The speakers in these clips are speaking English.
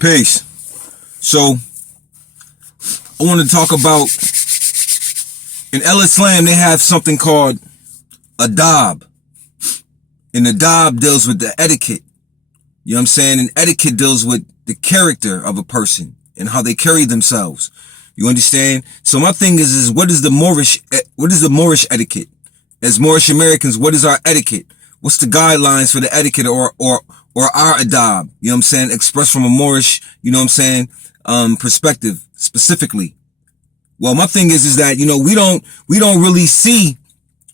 Peace. So, I want to talk about, in El Islam, they have something called Adab. And Adab deals with the etiquette. You know what I'm saying? And etiquette deals with the character of a person and how they carry themselves. You understand? So my thing is what is the Moorish etiquette? As Moorish Americans, what is our etiquette? What's the guidelines for the etiquette or our adab? You know what I'm saying? Expressed from a Moorish, you know what I'm saying, perspective specifically. Well, my thing is that, we don't really see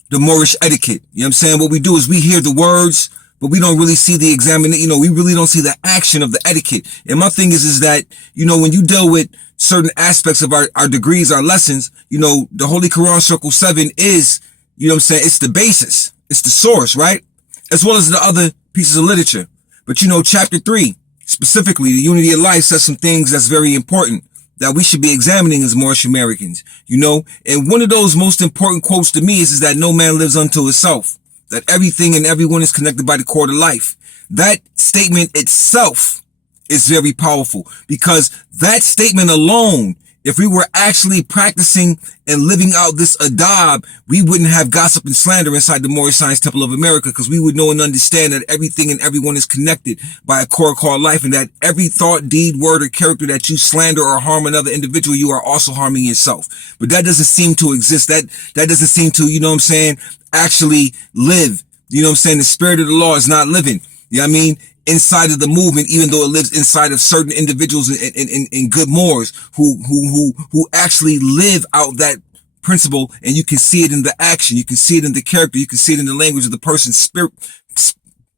the Moorish etiquette. You know what I'm saying? What we do is we hear the words, but we don't really see the examination. We really don't see the action of the etiquette. And my thing is that, when you deal with certain aspects of our degrees, our lessons, the Holy Quran Circle 7 is, you know what I'm saying? It's the basis. It's the source, right? As well as the other pieces of literature. But chapter 3, specifically, the unity of life says some things that's very important that we should be examining as Moorish Americans, and one of those most important quotes to me is that no man lives unto himself, that everything and everyone is connected by the cord of life. That statement itself is very powerful because that statement alone, if we were actually practicing and living out this adab, we wouldn't have gossip and slander inside the Moorish Science Temple of America, because we would know and understand that everything and everyone is connected by a cord called life, and that every thought, deed, word, or character that you slander or harm another individual, you are also harming yourself. But that doesn't seem to exist. That doesn't seem to, actually live. The spirit of the law is not living. You know what I mean? Inside of the movement, even though it lives inside of certain individuals in good Moors who actually live out that principle, and you can see it in the action, you can see it in the character, you can see it in the language of the person's spirit,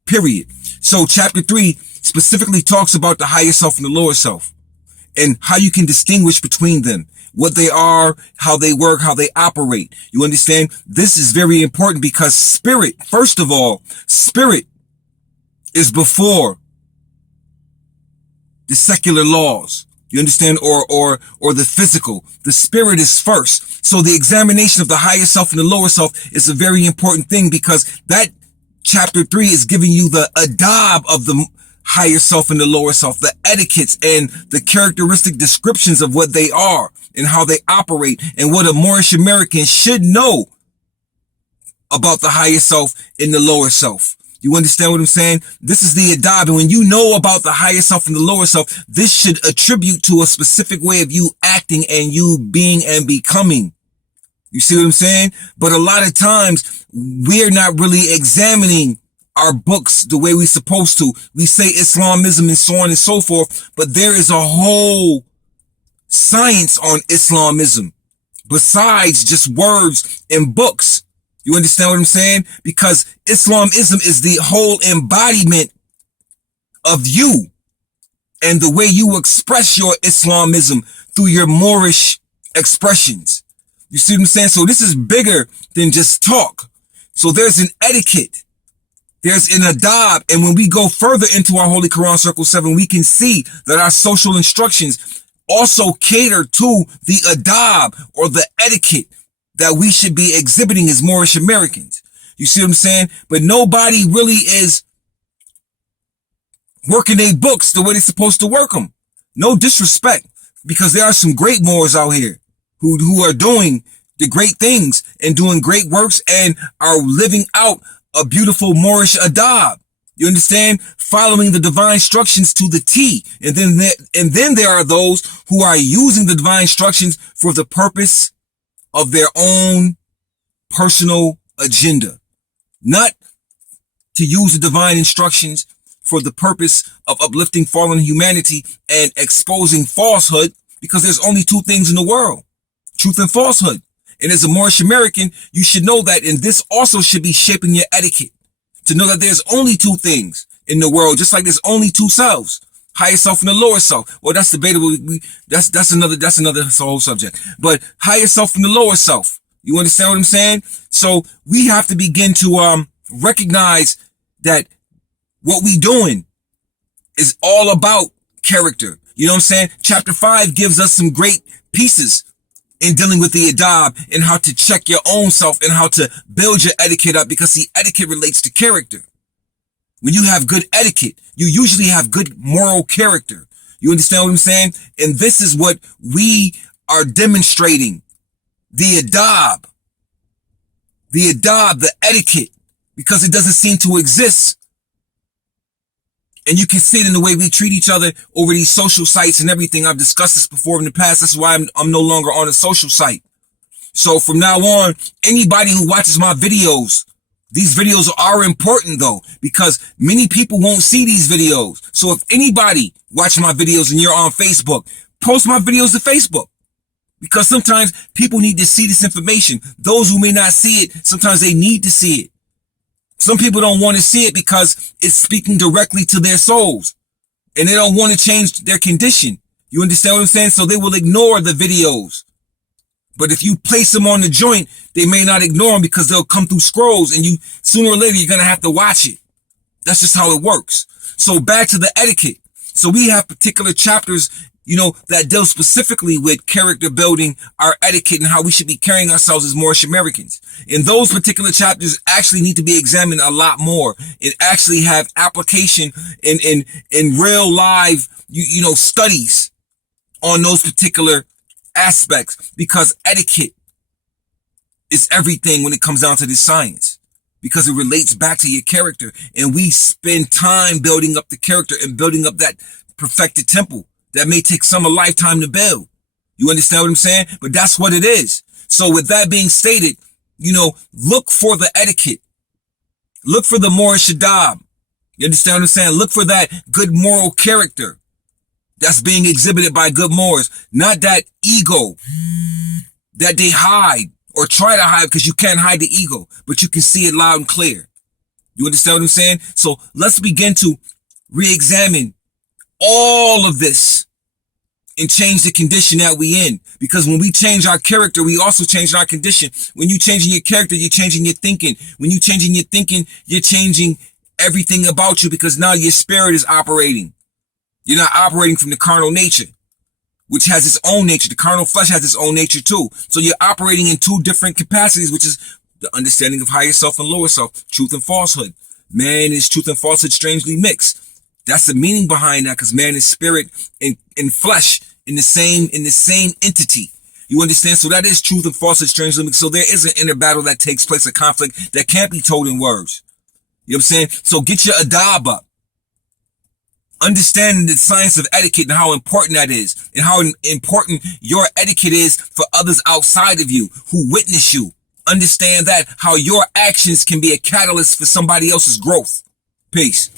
period. So chapter 3 specifically talks about the higher self and the lower self, and how you can distinguish between them, what they are, how they work, how they operate. You understand? This is very important because spirit, first of all, spirit is before the secular laws. You understand? Or the physical. The spirit is first. So the examination of the higher self and the lower self is a very important thing, because that chapter 3 is giving you the adab of the higher self and the lower self, the etiquettes and the characteristic descriptions of what they are and how they operate, and what a Moorish American should know about the higher self and the lower self. You understand what I'm saying? This is the adab. And when you know about the higher self and the lower self, this should attribute to a specific way of you acting and you being and becoming. You see what I'm saying? But a lot of times we're not really examining our books the way we're supposed to. We say Islamism and so on and so forth, but there is a whole science on Islamism besides just words and books. You understand what I'm saying? Because Islamism is the whole embodiment of you and the way you express your Islamism through your Moorish expressions. You see what I'm saying? So this is bigger than just talk. So there's an etiquette. There's an adab. And when we go further into our Holy Quran Circle 7, we can see that our social instructions also cater to the adab or the etiquette that we should be exhibiting as Moorish Americans. You see what I'm saying? But nobody really is working their books the way they're supposed to work them. No disrespect, because there are some great Moors out here who are doing the great things and doing great works and are living out a beautiful Moorish adab. You understand? Following the divine instructions to the T. And then there are those who are using the divine instructions for the purpose of their own personal agenda, not to use the divine instructions for the purpose of uplifting fallen humanity and exposing falsehood, because there's only two things in the world, truth and falsehood. And as a Moorish American, you should know that, and this also should be shaping your etiquette, to know that there's only two things in the world, just like there's only two selves. Higher self and the lower self. Well, that's debatable. That's another whole subject. But higher self and the lower self. You understand what I'm saying? So we have to begin to recognize that what we doing is all about character. You know what I'm saying? Chapter 5 gives us some great pieces in dealing with the adab and how to check your own self and how to build your etiquette up, because see, etiquette relates to character. When you have good etiquette, you usually have good moral character. You understand what I'm saying? And this is what we are demonstrating. The adab, the etiquette, because it doesn't seem to exist. And you can see it in the way we treat each other over these social sites and everything. I've discussed this before in the past. That's why I'm no longer on a social site. So from now on, anybody who watches my videos, these videos are important though, because many people won't see these videos. So if anybody watching my videos and you're on Facebook, post my videos to Facebook. Because sometimes people need to see this information. Those who may not see it, sometimes they need to see it. Some people don't want to see it because it's speaking directly to their souls. And they don't want to change their condition. You understand what I'm saying? So they will ignore the videos. But if you place them on the joint, they may not ignore them because they'll come through scrolls and you sooner or later you're going to have to watch it. That's just how it works. So back to the etiquette. So we have particular chapters, that deal specifically with character building, our etiquette, and how we should be carrying ourselves as Moorish Americans. And those particular chapters actually need to be examined a lot more and actually have application in real live, studies on those particular aspects, because etiquette is everything when it comes down to this science, because it relates back to your character. And we spend time building up the character and building up that perfected temple that may take some a lifetime to build. You understand what I'm saying? But that's what it is. So with that being stated, look for the etiquette. Look for the Moorish Adab. You understand what I'm saying? Look for that good moral character that's being exhibited by good Moors. Not that ego that they hide or try to hide, because you can't hide the ego, but you can see it loud and clear. You understand what I'm saying? So let's begin to re-examine all of this and change the condition that we in. Because when we change our character, we also change our condition. When you changing your character, you're changing your thinking. When you changing your thinking, you're changing everything about you, because now your spirit is operating. You're not operating from the carnal nature, which has its own nature. The carnal flesh has its own nature too. So you're operating in two different capacities, which is the understanding of higher self and lower self, truth and falsehood. Man is truth and falsehood strangely mixed. That's the meaning behind that, because man is spirit and flesh in the same entity. You understand? So that is truth and falsehood strangely mixed. So there is an inner battle that takes place, a conflict that can't be told in words. You know what I'm saying? So get your adab up. Understanding the science of etiquette and how important that is, and how important your etiquette is for others outside of you who witness you. Understand that, how your actions can be a catalyst for somebody else's growth. Peace.